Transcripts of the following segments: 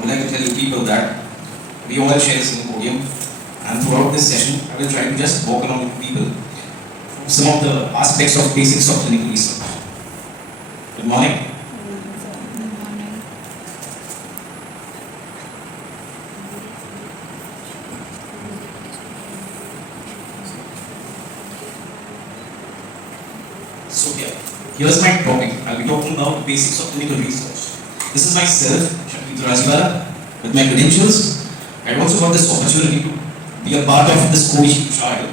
I would like to tell you people that we all share the same podium, and throughout this session, I will try to just walk along with people some of the aspects of basics of clinical research. Good morning. So here's my topic. I'll be talking about basics of clinical research. This is myself, Shakti Rajiwala, with my credentials. I also got this opportunity to be a part of this cohesion trial,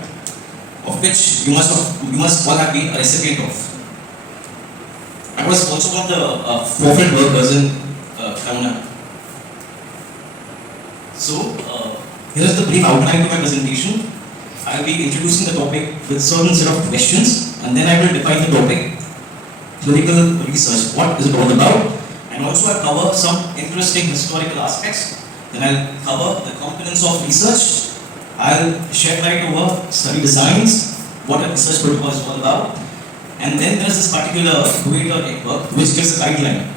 of which you must all have been a recipient of. I was also one of the forefront workers in Karuna. So here's the brief outline of my presentation. I'll be introducing the topic with certain set of questions, and then I will define the topic, clinical research, what is it all about, and also I'll cover some interesting historical aspects. Then I'll cover the components of research. I'll shed light over study designs, what a research protocol is all about, and then there's this particular Equator-Network which gives a guideline.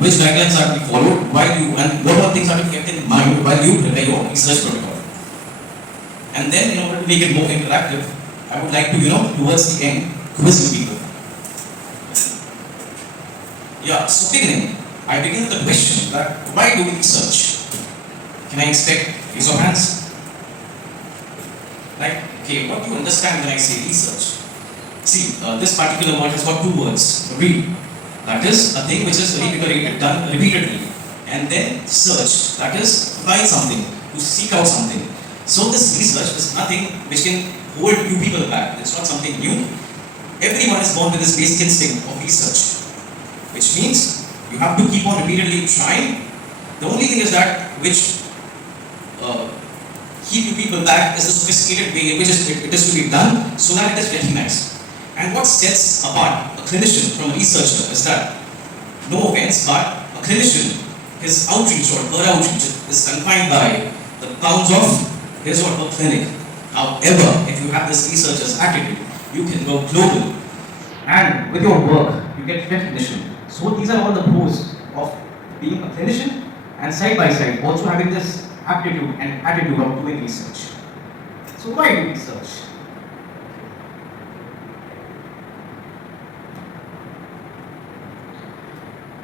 Which guidelines are to be followed, and what are things are to be kept in mind while you prepare your research protocol. And then, in order to make it more interactive, I would like to, towards the end, quiz you people. Yeah, so I begin with the question that why do we research? Can I expect raise of hands? Okay, what do you understand when I say research? See, this particular word has got two words. Read, that is a thing which is done repeatedly, and then search, that is find something, to seek out something. So this research is nothing which can hold you people back. It's not something new. Everyone is born with this basic instinct of research, which means you have to keep on repeatedly trying. The only thing is that which keep you people back is the sophisticated way in which it is to be done so that it is recognized. And what sets apart a clinician from a researcher is that, no offense, but a clinician, his outreach or her outreach is confined by the bounds of his or her clinic. However, if you have this researcher's attitude, you can go global. And with your work, you get recognition. So these are all the pros of being a clinician, and side by side also having this aptitude and attitude of doing research. So why do research?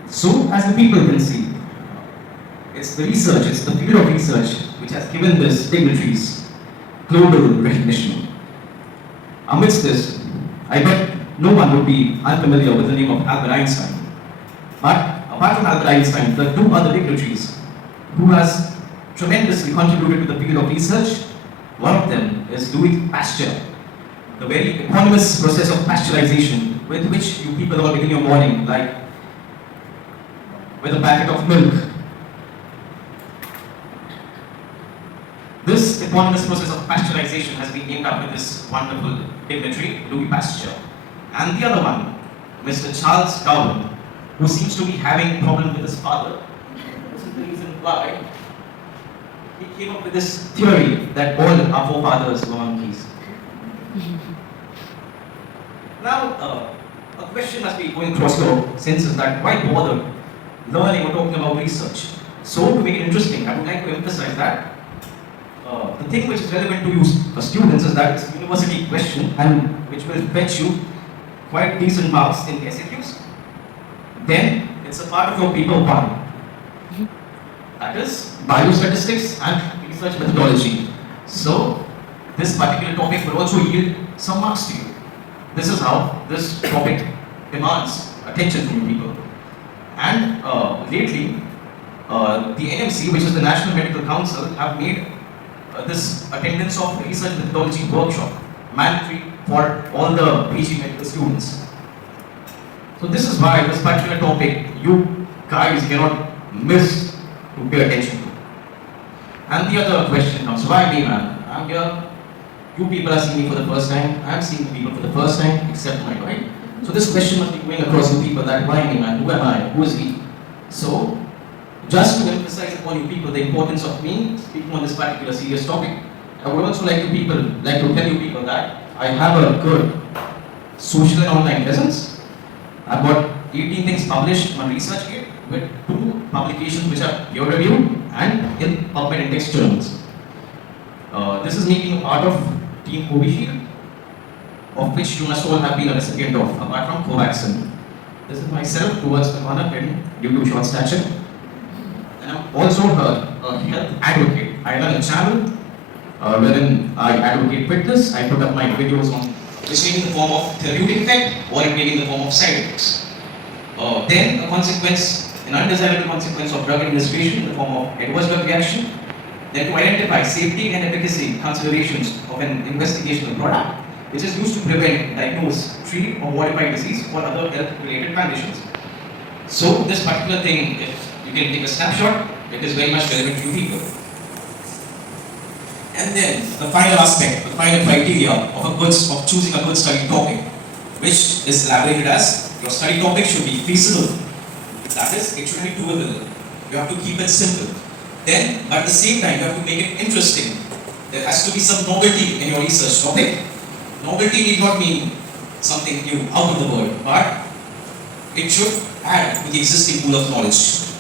So as the people can see, it's the research, it's the field of research which has given this dignitaries global recognition. Amidst this, I bet no one would be unfamiliar with the name of Albert Einstein. But apart from Albert Einstein, there are two other dignitaries who has tremendously contributed to the field of research. One of them is Louis Pasteur, the very eponymous process of pasteurization with which you people all begin your morning, like with a packet of milk. This eponymous process of pasteurization has been named after this wonderful dignitary, Louis Pasteur. And the other one, Mr. Charles Darwin, who seems to be having a problem with his father. This is the reason why he came up with this theory that all our forefathers were monkeys. Now, a question must be going across your senses that why bother learning or talking about research? So, to make it interesting, I would like to emphasize that the thing which is relevant to you students is that it's a university question and which will fetch you quite decent marks in SAQs. Then it's a part of your paper 1. That is biostatistics and research methodology. So this particular topic will also yield some marks to you. This is how this topic demands attention from you people. And lately, the NMC, which is the National Medical Council, have made this attendance of research methodology workshop mandatory for all the PG medical students. So this is why this particular topic you guys cannot miss to pay attention to. And the other question comes, why me, man? I'm here, you people are seeing me for the first time, I'm seeing people for the first time, except my right? So this question must be going across to people that why me, man? Who am I? Who is he? So just to emphasize upon you people the importance of me speaking on this particular serious topic, I would also like to tell you people that I have a good social and online presence. I've got 18 things published on ResearchGate. with 2 publications which are peer reviewed and in PubMed Index journals. This is making a part of Team Covishield, of which you must all have been a recipient of, apart from Covaxin. This is myself towards the corner hidden due to short stature. And I'm also a health advocate. I run a channel wherein I advocate fitness. I put up my videos on which may be in the form of therapeutic effect or it may be in the form of side effects. Then a consequence, an undesirable consequence of drug administration in the form of adverse drug reaction. Then to identify safety and efficacy considerations of an investigational product which is used to prevent, diagnose, treat or modify disease or other health-related conditions. So this particular thing, if you can take a snapshot, it is very much relevant to people. And then the final aspect, the final criteria of choosing a good study topic, which is elaborated as your study topic should be feasible. That is, it should be doable. You have to keep it simple. Then, at the same time, you have to make it interesting. There has to be some novelty in your research topic. Novelty need not mean something new out of the world, but it should add to the existing pool of knowledge.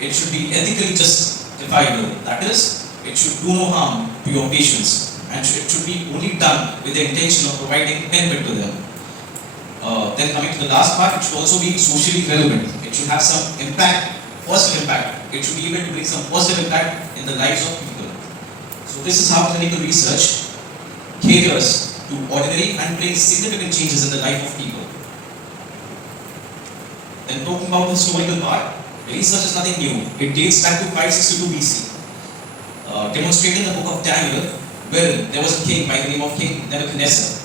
It should be ethically justifiable. That is, it should do no harm to your patients, and it should be only done with the intention of providing benefit to them. Then coming to the last part, it should also be socially relevant. It should have some impact, positive impact. It should be able to bring some positive impact in the lives of people. So this is how clinical research caters to ordinary and brings significant changes in the life of people. Then talking about the historical part, research is nothing new. It dates back to 562 BC. Demonstrating the book of Daniel, where there was a king by the name of King Nebuchadnezzar.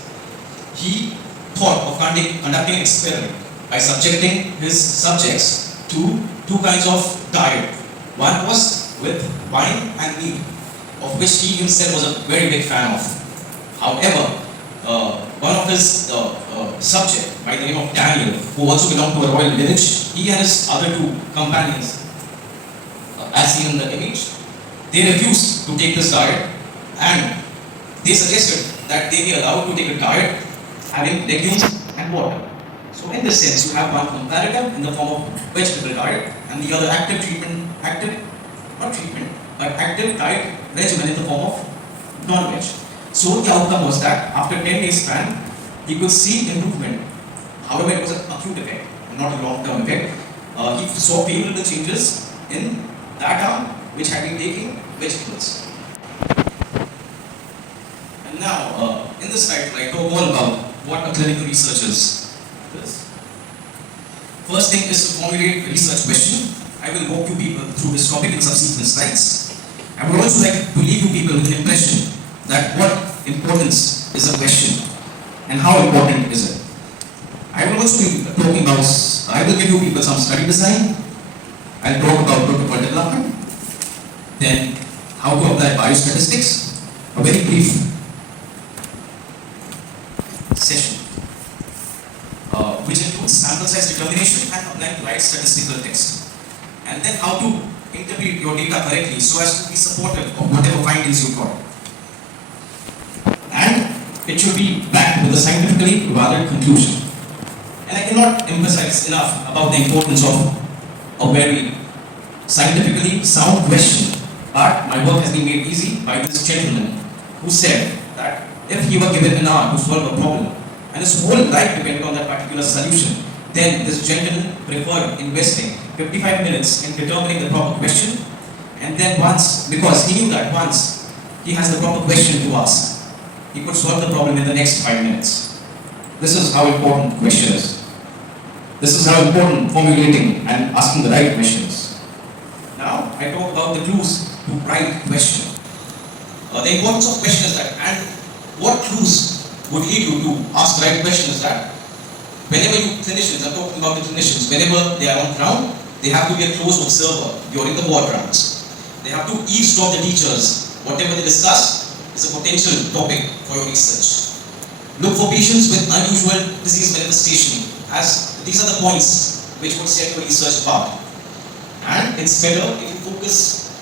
He thought of conducting an experiment by subjecting his subjects to 2 kinds of diet. One was with wine and meat, of which he himself was a very big fan of. However, one of his subjects by the name of Daniel, who also belonged to a royal lineage, he and his other 2 companions, as seen in the image, they refused to take this diet and they suggested that they be allowed to take a diet having legumes and water. So in this sense, you have one comparative in the form of vegetable diet and the other active diet regimen in the form of non-veg. So the outcome was that after 10 days span, he could see improvement. However, it was an acute effect, not a long-term effect. He saw favorable changes in that arm which had been taking vegetables. And now, in this slide, I talk all about what a clinical research is. First thing is to formulate a research question. I will walk you people through this topic in subsequent slides. I would also like to leave you people with an impression that what importance is a question and how important is it. I will also be talking about, I will give you people some study design. I'll talk about protocol development, then how to apply biostatistics, a very brief session, which includes sample size determination and applying the right statistical text, and then how to interpret your data correctly so as to be supportive of whatever findings you got. And it should be backed with a scientifically valid conclusion. And I cannot emphasize enough about the importance of a very scientifically sound question, but my work has been made easy by this gentleman who said that if he were given an hour to solve a problem and his whole life depended on that particular solution, then this gentleman preferred investing 55 minutes in determining the proper question, and then because he knew that once he has the proper question to ask, he could solve the problem in the next 5 minutes. This is how important question is. This is how important formulating and asking the right questions. Now, I talk about the clues to right question. The importance of question is that, and what clues would lead you to ask the right question is that, whenever you clinicians, I'm talking about the clinicians, whenever they are on ground, they have to be a close observer during the ward rounds. They have to eavesdrop the teachers. Whatever they discuss is a potential topic for your research. Look for patients with unusual disease manifestation, as these are the points which would set your research apart. And it's better if you focus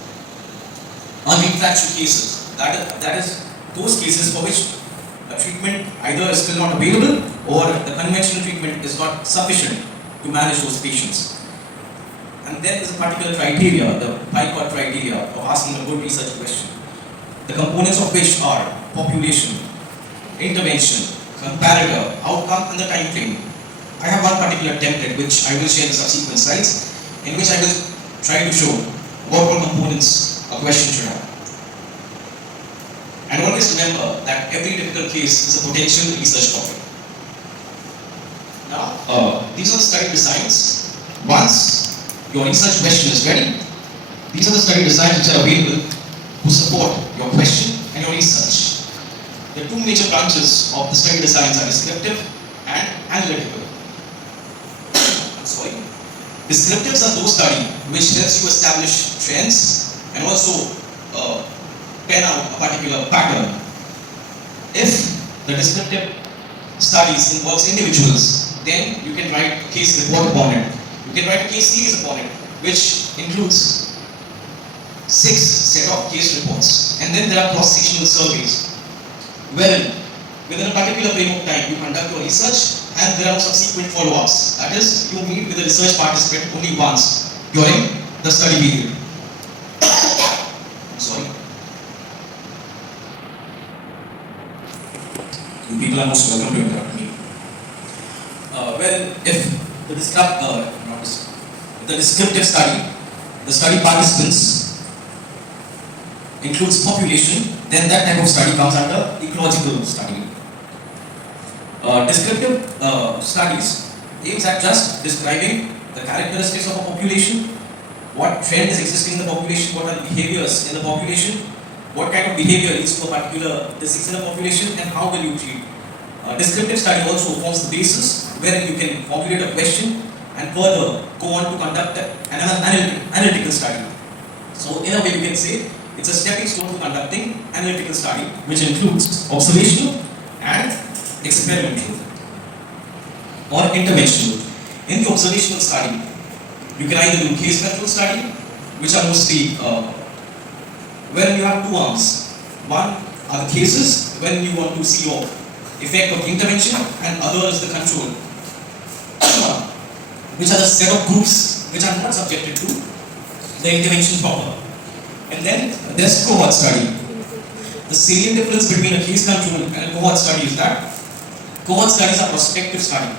on refractory cases. That is those cases for which a treatment either is still not available or the conventional treatment is not sufficient to manage those patients. And And then there's a particular criteria, the Picot criteria of asking a good research question. The components of which are population, intervention, comparator, outcome, and the time frame. I have one particular template which I will share in the subsequent slides, in which I will try to show what all components a question should have. And always remember that every difficult case is a potential research topic. Now, these are the study designs. Once your research question is ready, these are the study designs which are available to support your question and your research. The two major branches of the study designs are descriptive and analytical. Descriptives are those studies which helps you establish trends and also pen out a particular pattern. If the descriptive studies involves individuals, then you can write a case report upon it. You can write a case series upon it, which includes 6 set of case reports. And then there are cross-sectional surveys, wherein within a particular frame of time you conduct your research and there are no subsequent follow-ups. That is, you meet with the research participant only once during the study period. Sorry. You people are most welcome to interrupt me. Well, if the descriptive study, the study participants includes population, then that type of study comes under ecological study. Descriptive studies aims at just describing the characteristics of a population, what trend is existing in the population, what are the behaviors in the population, what kind of behavior leads to a particular disease in the population, and how will you treat. Descriptive study also forms the basis where you can formulate a question and further go on to conduct an analytical study. So in a way you can say it's a stepping stone to conducting analytical study, which includes observational and experimental or interventional. In the observational study, you can either do case control study, which are mostly where you have two arms. One are the cases when you want to see your effect of intervention, and other is the control, which are the set of groups which are not subjected to the intervention proper. And then there's cohort study. The salient difference between a case control and a cohort study is that cohort studies are prospective study.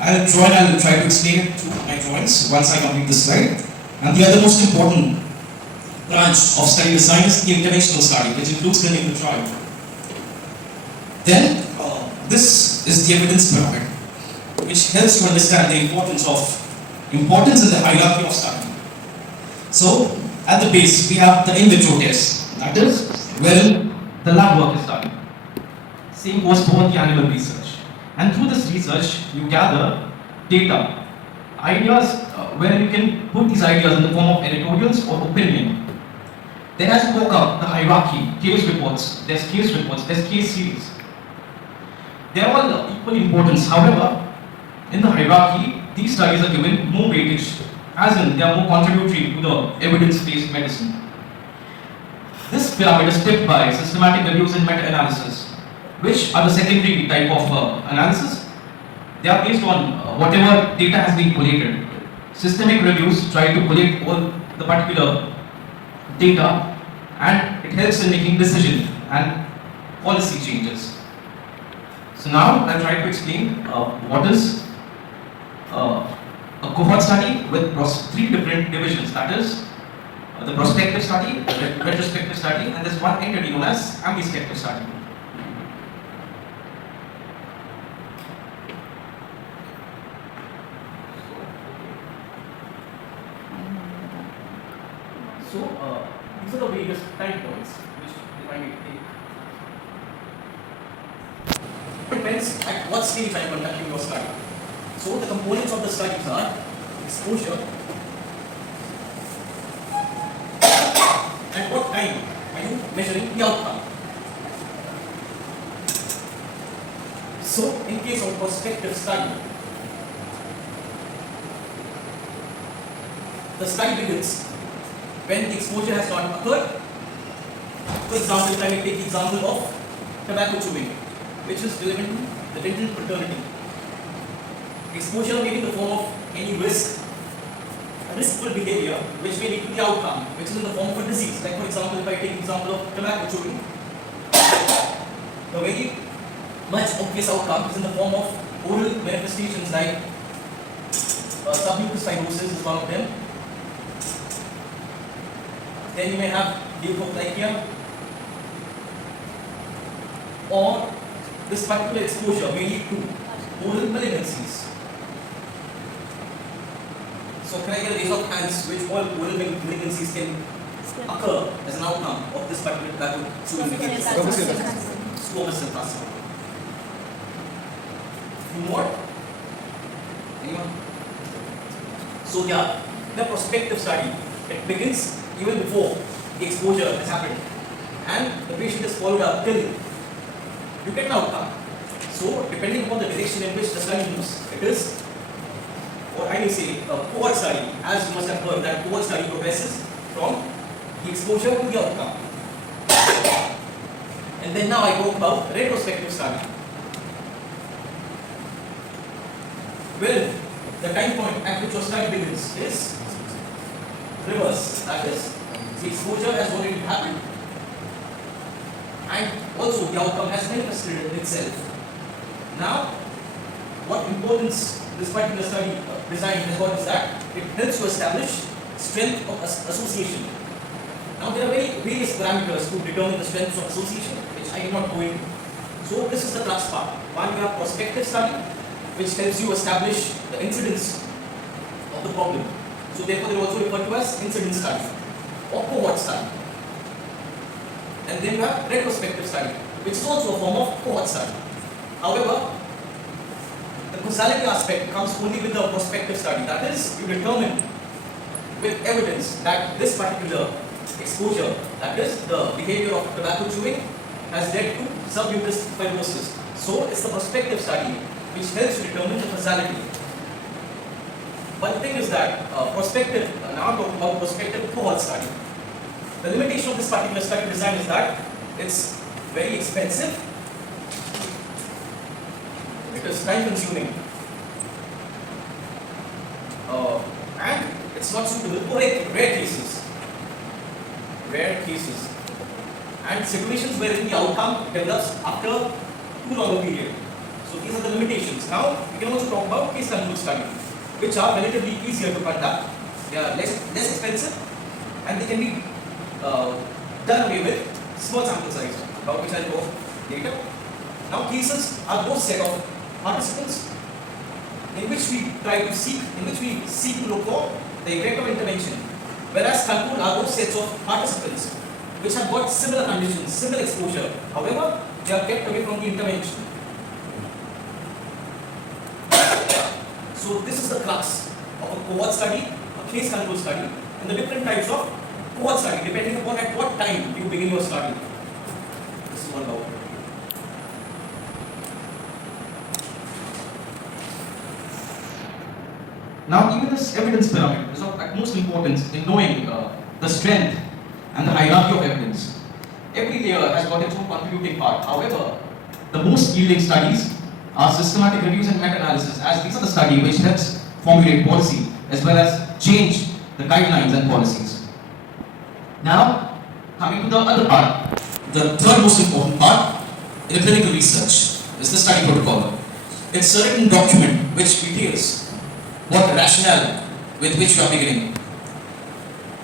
I'll try to explain it through my drawings once I complete this slide. And the other most important branch of study design is the interventional study, which includes clinical trial. Then, this is the evidence pyramid, which helps you understand the importance in the hierarchy of study. So, at the base, we have the in vitro test, that is, wherein the lab work is done. Same goes for the animal research. And through this research, you gather data, ideas, where you can put these ideas in the form of editorials or opinion. Then as you work up the hierarchy, case reports, there's case series. They are all equal importance. However, in the hierarchy, these studies are given more weightage, as in they are more contributory to the evidence-based medicine. This pyramid is tipped by systematic reviews and meta-analysis, which are the secondary type of analysis. They are based on whatever data has been collated. Systemic reviews try to collate all the particular data, and it helps in making decision and policy changes. So now I'll try to explain what is a cohort study with 3 different divisions. That is the prospective study, the retrospective study, and there's one entity known as ambidextrous study. So these are the various time points which I may take. Depends at what stage I am conducting your study. So the components of the studies are exposure and what time are you measuring the outcome. So in case of prospective study, the study begins when the exposure has not occurred. For example, if I may take the example of tobacco chewing, which is relevant to the dental fraternity. Exposure may be in the form of any risk riskful behavior which may lead to the outcome, which is in the form of a disease. Like for example, if I take example of tobacco chewing, the very much obvious outcome is in the form of oral manifestations like submucous fibrosis is one of them. Then you may have leukoplakia, or this particular exposure may lead to oral malignancies. So can I get a raise of hands which all oral malignancies can occur as an outcome of this particular tobacco chewing behavior? Squamous cell carcinoma. Few more? Anyone? So yeah, the prospective study, it begins even before the exposure has happened, and the patient is followed up till you get an outcome. So depending upon the direction in which the study moves, it is, or I may say, a cohort study, as you must have heard that cohort study progresses from the exposure to the outcome. And then now I talk about retrospective study. Well, the time point at which your study begins is reverse. That is, the exposure has already happened, and also the outcome has manifested itself. Now, what importance this particular study design has got is that it helps to establish strength of association. Now, there are various parameters to determine the strength of association, which I cannot go into. So, this is the crux part. One, you have prospective study, which helps you establish the incidence of the problem. So, therefore, they are also referred to as incidence study or cohort study. And then you have retrospective study, which is also a form of cohort study. However, the causality aspect comes only with the prospective study. That is, you determine with evidence that this particular exposure, that is, the behavior of tobacco chewing, has led to submucous fibrosis. So, it's the prospective study which helps to determine the causality. But the thing is that prospective, now I'm talking about prospective cohort study. The limitation of this particular study design is that it's very expensive, it is time consuming, and it's not suitable for rare cases. And situations wherein the outcome develops after too long a period. So these are the limitations. Now we can also talk about case control study, which are relatively easier to conduct. They are less expensive, and they can be done away with small sample size, about which I'll go later. Now cases are those set of participants in which we seek to look for the effect of intervention, whereas control are those sets of participants which have got similar conditions, similar exposure. However, they are kept away from the intervention. So this is the crux of a cohort study, a case control study, and the different types of cohort study depending upon at what time you begin your study. This is one about it. Now, even this evidence pyramid is of utmost importance in knowing the strength and the hierarchy of evidence. Every layer has got its own contributing part. However, the most yielding studies are systematic reviews and meta-analysis, as these are the study which helps formulate policy as well as change the guidelines and policies. Now, coming to the other part, the third most important part in clinical research is the study protocol. It's a written document which details what rationale with which you are beginning.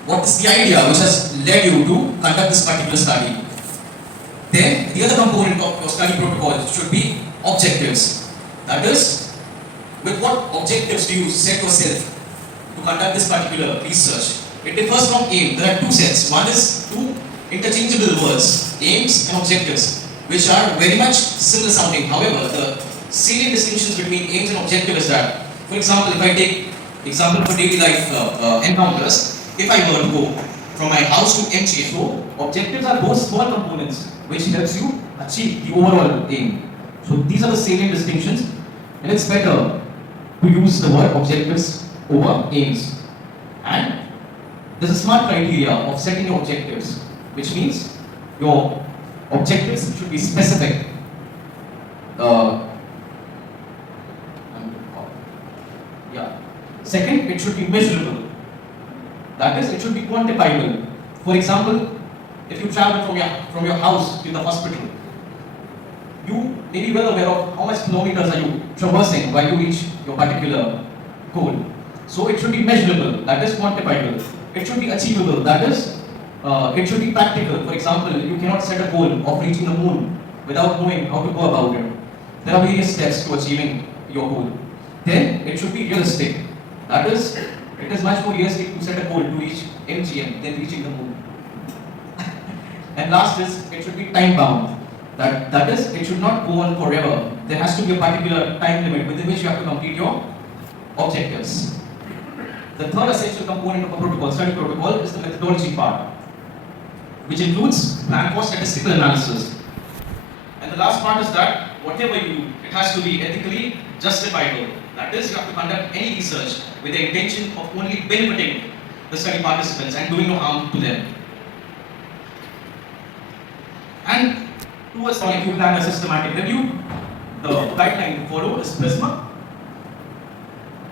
What is the idea which has led you to conduct this particular study? Then, the other component of your study protocol should be objectives. That is, with what objectives do you set yourself to conduct this particular research? It differs from aim. There are two sets. One is two interchangeable words, aims and objectives, which are very much similar sounding. However, the salient distinctions between aims and objective is that, for example, if I take example for daily life encounters, if I were to go from my house to MJ, so objectives are those small components which helps you achieve the overall aim. So these are the salient distinctions, and it's better to use the word objectives over aims. And there's a smart criteria of setting your objectives, which means your objectives should be specific. Second, it should be measurable. That is, it should be quantifiable. For example, if you travel from your house to the hospital, you may be well aware of how much kilometers are you traversing while you reach your particular goal. So it should be measurable, that is quantifiable. It should be achievable, that is, it should be practical. For example, you cannot set a goal of reaching the moon without knowing how to go about it. There are various steps to achieving your goal. Then it should be realistic. That is, it is much more realistic to set a goal to reach MGM than reaching the moon. And last is, it should be time bound. That is, it should not go on forever. There has to be a particular time limit within which you have to complete your objectives. The third essential component of a protocol, study protocol, is the methodology part, which includes plan for statistical analysis. And the last part is that whatever you do, it has to be ethically justifiable. That is, you have to conduct any research with the intention of only benefiting the study participants and doing no harm to them. And towards if you plan a systematic review, the guideline to follow is PRISMA.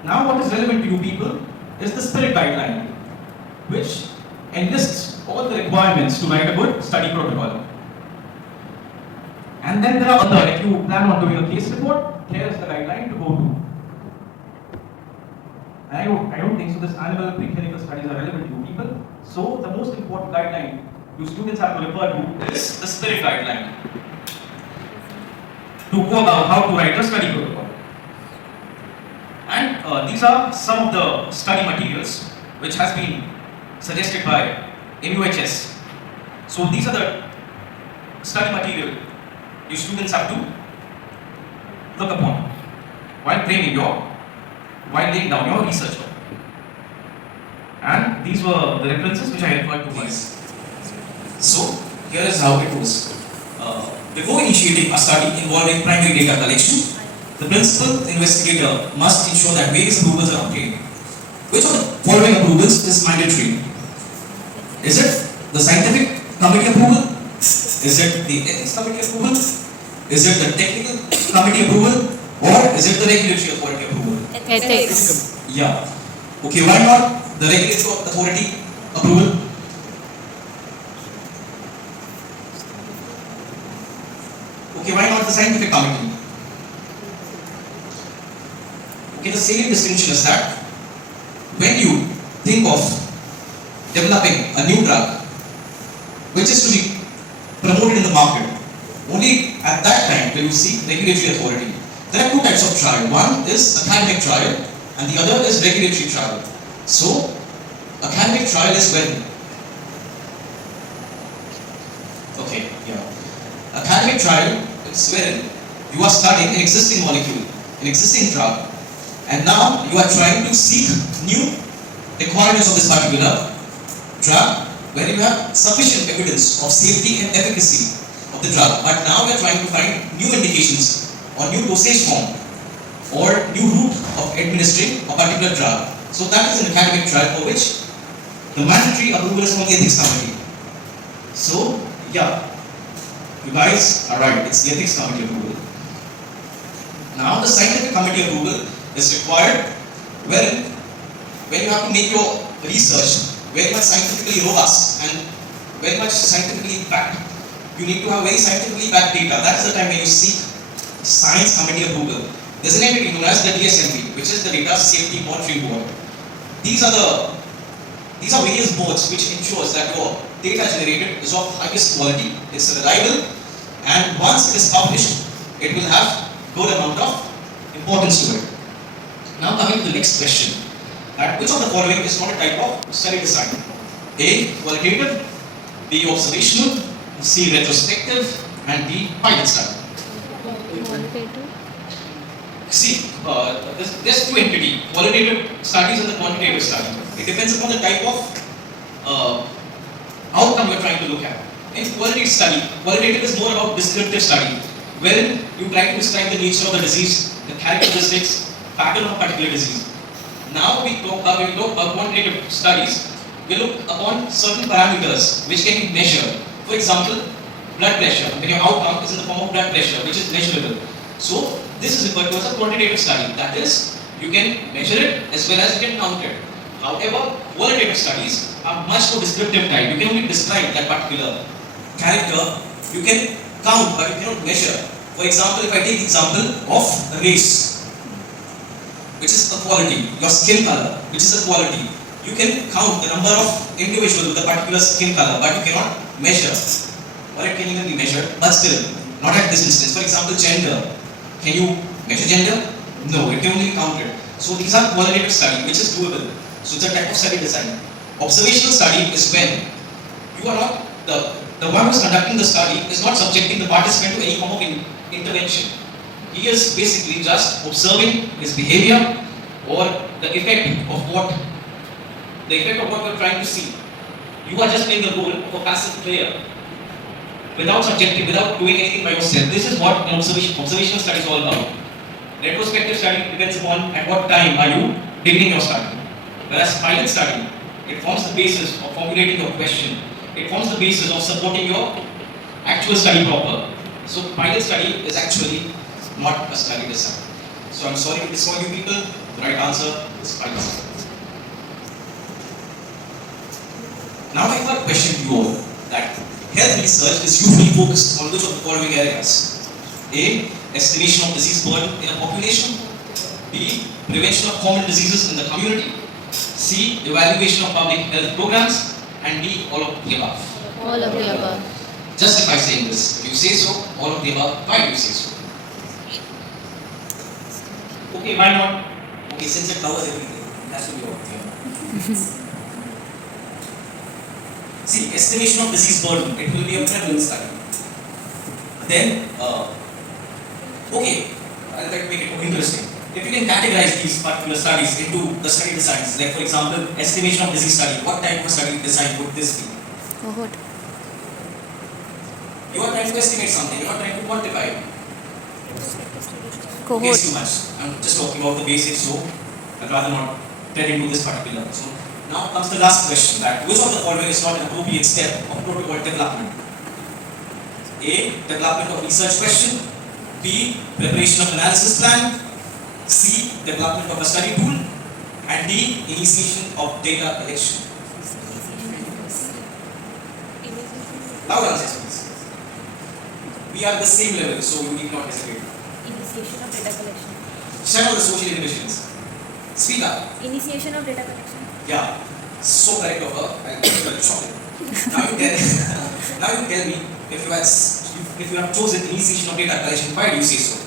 Now what is relevant to you people is the SPIRIT guideline, which enlists all the requirements to write a good study protocol. And then there are other, if you plan on doing a case report, here is the guideline to go to. And I don't think so this animal preclinical studies are relevant to you people. So the most important guideline you students have to refer to is the SPIRIT guideline to go about how to write a study protocol. And these are some of the study materials which has been suggested by MUHS. So these are the study material you students have to look upon while laying down your research work. And these were the references which I referred to. So here is how it goes. Before initiating a study involving primary data collection, the principal investigator must ensure that various approvals are obtained. Which of the following approvals is mandatory? Is it the scientific committee approval? Is it the ethics committee approval? Is it the technical committee approval? Or is it the regulatory authority approval? Ethics. Yeah. Okay, why not the regulatory authority approval? Okay, why not the scientific committee? Okay, the salient distinction is that when you think of developing a new drug which is to be promoted in the market, only at that time will you seek regulatory authority. There are two types of trial. One is academic trial and the other is regulatory trial. So, academic trial is when academic trial is wherein you are studying an existing molecule, an existing drug, and now you are trying to seek new requirements of this particular drug, where you have sufficient evidence of safety and efficacy of the drug. But now we are trying to find new indications or new dosage form or new route of administering a particular drug. So that is an academic trial for which the mandatory approval is from the ethics committee. So yeah, you guys are right, it's the ethics committee approval. Now the scientific committee approval is required when you have to make your research very much scientifically robust and very much scientifically backed. You need to have very scientifically backed data. That is the time when you seek science committee approval. There's an entity known as the DSMB, which is the Data Safety Monitoring Board. These are various boards which ensures that your data generated is of highest quality, it's reliable, and once it is published, it will have good amount of importance to it. Now coming to the next question, that which of the following is not a type of study design? A. Qualitative, B. Observational, C. Retrospective, and D. Pilot study. Qualitative. See, there's two entities, qualitative studies and the quantitative study. It depends upon the type of outcome you're trying to look at. In qualitative study, qualitative is more about descriptive study, wherein you try to describe the nature of the disease, the characteristics, pattern of a particular disease. Now when we talk about quantitative studies, we look upon certain parameters which can be measured. For example, blood pressure. When your outcome is in the form of blood pressure, which is measurable. So this is referred to as a quantitative study. That is, you can measure it as well as you can count it. However, qualitative studies are much more descriptive type. You can only describe that particular character. You can count, but you cannot measure. For example, if I take the example of race, which is a quality, your skin color, which is a quality. You can count the number of individuals with a particular skin color, but you cannot measure. Or it can even be measured, but still, not at this instance. For example, gender. Can you measure gender? No, it can only be counted. So these are qualitative study, which is doable. So it's a type of study design. Observational study is when you are not, the one who is conducting the study is not subjecting the participant to any form of intervention. He is basically just observing his behavior or the effect of what we're trying to see. You are just playing the role of a passive player without doing anything by yourself. This is what an observational study is all about. Retrospective study depends upon at what time are you beginning your study. Whereas pilot study, it forms the basis of formulating your question. It forms the basis of supporting your actual study proper. So pilot study is actually not a study design. So I'm sorry to disappoint you people. The right answer is pilot study. Now I have a question to you all that health research is usually focused on which of the following areas? A. Estimation of disease burden in a population. B. Prevention of common diseases in the community. C. Evaluation of public health programs. And D. All of the above. All of the above. Justify saying this. If you say so, all of the above, why do you say so? Okay, why not? Okay, since it covers everything, it has to be all of the above. See, estimation of disease burden, it will be a prevalence study. Then, okay, I'll try to make it more interesting. If you can categorize these particular studies into the study designs, like for example, estimation of disease study, what type of study design would this be? Cohort. You are trying to estimate something, you are trying to quantify it. Cohort. It's too much. I'm just talking about the basics, so I'd rather not get into this particular. So now comes the last question, that which of the following is not an appropriate step of protocol development? A. Development of research question. B. Preparation of analysis plan. C. Development of a study tool. And D. Initiation of data collection. Loud answers, please. We are at the same level, so you need not hesitate. Initiation of data collection. Shut out the social inhibitions. Speak up. Initiation of data collection. Yeah, so correct of her. I'll give you a chocolate. Now you tell me if you have chosen initiation of data collection, why do you say so?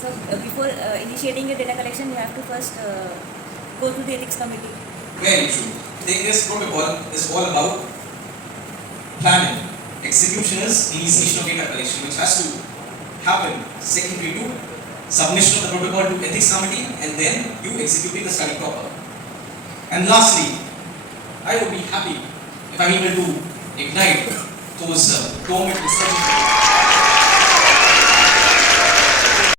So before initiating a data collection, you have to first go to the ethics committee. Very true. This protocol is all about planning. Execution is initiation of data collection, which has to happen secondary to submission of the protocol to ethics committee, and then you executing the study proper. And lastly, I would be happy if I'm able to ignite those government research